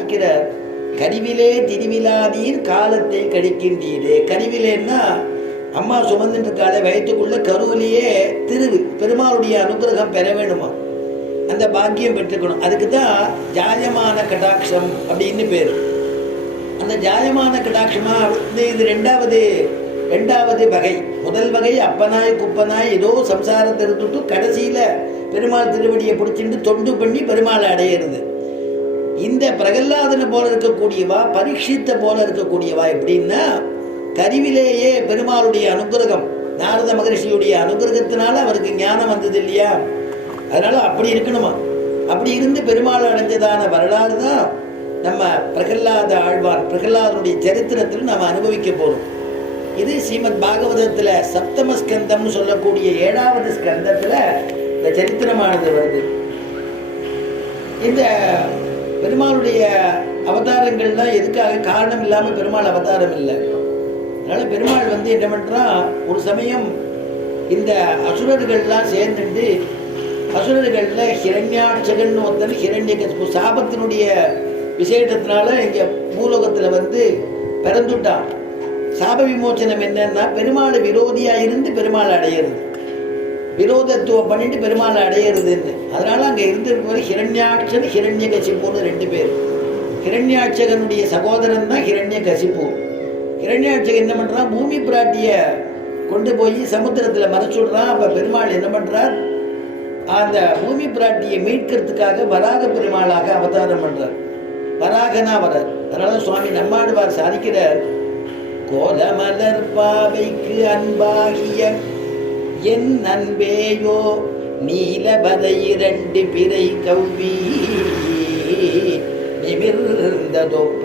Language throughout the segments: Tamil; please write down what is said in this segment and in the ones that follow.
சாதிக்கிறார் கருவிலே திருவிழாதீர் காலத்தை கடிக்கின்றீரே கருவிலேன்னா அம்மா சுமந்துட்டு இருக்காத வயிற்றுக்குள்ள கருவிலேயே திருவு. பெருமாளுடைய அனுகிரகம் பெற வேணுமா அந்த பாக்கியம் பெற்றுக்கணும். அதுக்கு தான் ஜாயமான கடாட்சம் அப்படின்னு பேர். அந்த ஜாயமான கடாட்சமா வந்து இது ரெண்டாவது ரெண்டாவது வகை. முதல் வகை அப்பனாய் குப்பனாய் ஏதோ சம்சாரத்தை எடுத்துட்டு கடைசியில பெருமாள் திருவடியை பிடிச்சிட்டு தொண்டு பண்ணி பெருமாளை அடையிறது. இந்த பிரகல்லாதனை போல இருக்கக்கூடியவா பரீட்சித்த போல இருக்கக்கூடியவா எப்படின்னா கருவிலேயே பெருமாளுடைய அனுகிரகம் நாரத மகரிஷியுடைய அனுகிரகத்தினால அவருக்கு ஞானம் வந்தது இல்லையா? அதனால அப்படி இருக்கணுமா? அப்படி இருந்து பெருமாள் அடைஞ்சதான வரலாறு தான் நம்ம பிரகல்லாத ஆழ்வார் பிரகல்லாதனுடைய சரித்திரத்தில் நம்ம அனுபவிக்க போறோம். இது ஸ்ரீமத் பாகவதத்துல சப்தம ஸ்கந்தம்னு சொல்லக்கூடிய ஏழாவது ஸ்கந்தத்துல இந்த சரித்திரமானது வருது. இந்த பெருமாளுடைய அவதாரங்கள்லாம் எதுக்காக காரணம் இல்லாமல் பெருமாள் அவதாரம் இல்லை? அதனால பெருமாள் வந்து என்ன பண்ணுறா ஒரு சமயம் இந்த அசுரர்கள்லாம் சேர்ந்துட்டு அசுரர்களில் ஹிரண்யாட்சகன் ஒருத்தன் ஹிரண்ய சாபத்தினுடைய விசேஷத்தினால இங்கே பூலோகத்தில் வந்து பிறந்துட்டான். சாப விமோச்சனம் என்னன்னா பெருமாள் விரோதியாக இருந்து பெருமாள் அடையிறது. விரோதத்துவம் பண்ணிட்டு பெருமாளை அடையிறதுன்னு அதனால அங்கே இருந்திருப்பவர் ஹிரண்யாட்சன் ஹிரண்ய கசிப்புன்னு ரெண்டு பேர். ஹிரண்யாட்சகனுடைய சகோதரன் தான் ஹிரண்ய கசிப்பு ஹிரண்யாட்சகன் என்ன பண்ணுறான் பூமி பிராட்டிய கொண்டு போய் சமுத்திரத்தில் மறைச்சுடுறான் அப்போ பெருமாள் என்ன பண்ணுறார் அந்த பூமி பிராட்டியை மீட்கிறதுக்காக வராக பெருமாளாக அவதாரம் பண்ணுறார் வராகனா வரார். அதனால சுவாமி நம்மாடுவார் சாதிக்கிறார் கோலமலர் பாவைக்கு அன்பாகிய என் அன்பேயோ நீலபத இரண்டு பிறை கவ்வி நிமிர்ந்ததொப்ப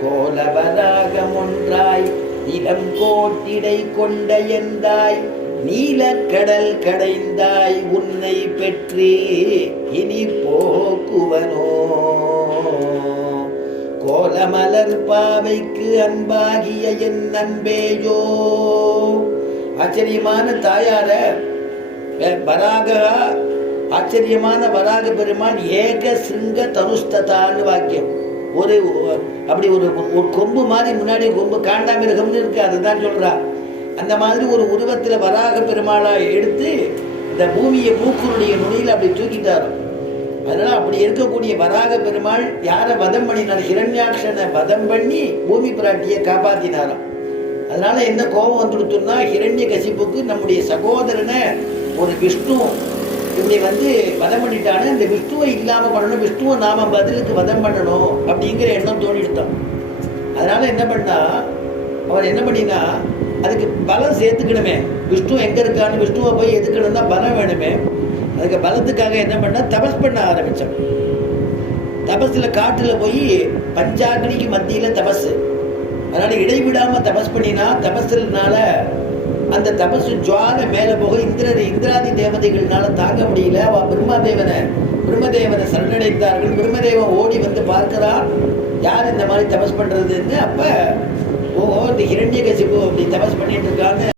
கோலபதாக ஒன்றாய் இளம் கோட்டிடை கொண்ட எந்தாய் நீலக்கடல் கடைந்தாய் உன்னை பெற்று இனி போக்குவனோ. கோலமலர் பாவைக்கு அன்பாகிய என் அன்பேயோ ஆச்சரியமான தாயார வராக வராகா ஆச்சரியமான வராக பெருமான் ஏக சிங்க தனுஸ்ததான்னு வாக்கியம். ஒரு அப்படி ஒரு ஒரு கொம்பு மாதிரி முன்னாடி கொம்பு காண்டாமிருகம்னு இருக்கு அதுதான் சொல்றா. அந்த மாதிரி ஒரு உருவத்துல வராக பெருமாளா எடுத்து இந்த பூமியை மூக்குருடைய நுனியில் அப்படி தூக்கிட்டாரோ. அதனால அப்படி இருக்கக்கூடிய வராக பெருமாள் யாரை வதம் பண்ணினார்? இரண்யாட்சனை வதம் பண்ணி பூமி பிராட்டியை காப்பாத்தினாராம். அதனால என்ன கோபம் வந்துடுத்துன்னா ஹிரண்ய கசிப்புக்கு நம்முடைய சகோதரனை ஒரு விஷ்ணு இப்படி வந்து வதம் பண்ணிட்டானே இந்த விஷ்ணுவை இல்லாமல் பண்ணணும் விஷ்ணுவை நாம பதிலுக்கு வதம் பண்ணணும் அப்படிங்கிற எண்ணம் தோணிடுத்தான். அதனால என்ன பண்ணா அவர் என்ன பண்ணினா அதுக்கு பலம் சேர்த்துக்கணுமே. விஷ்ணு எங்கே இருக்கான்னு விஷ்ணுவை போய் எதுக்கணும்னா பலம் வேணுமே. அதுக்கு பலத்துக்காக என்ன பண்ணா தபஸ் பண்ண ஆரம்பித்தான் தபஸில் காட்டில் போய் பஞ்சாக்னிக்கு மத்தியில் தபஸ். அதனால இடைவிடாம தபஸ் பண்ணினா தபஸ்னால அந்த தபசு ஜுவால மேல போக இந்திரர் இந்திராதி தேவதைகள்னால தாங்க முடியல. அவ பிரம்மதேவனை பிரம்மதேவனை சரணடைந்தார்கள். பிரம்மதேவன் ஓடி வந்து பார்க்கிறா. யார் இந்த மாதிரி தபஸ் பண்றதுன்னு? அப்ப ஓ இந்த ஹிரண்ய அப்படி தபஸ் பண்ணிட்டு இருக்கான்னு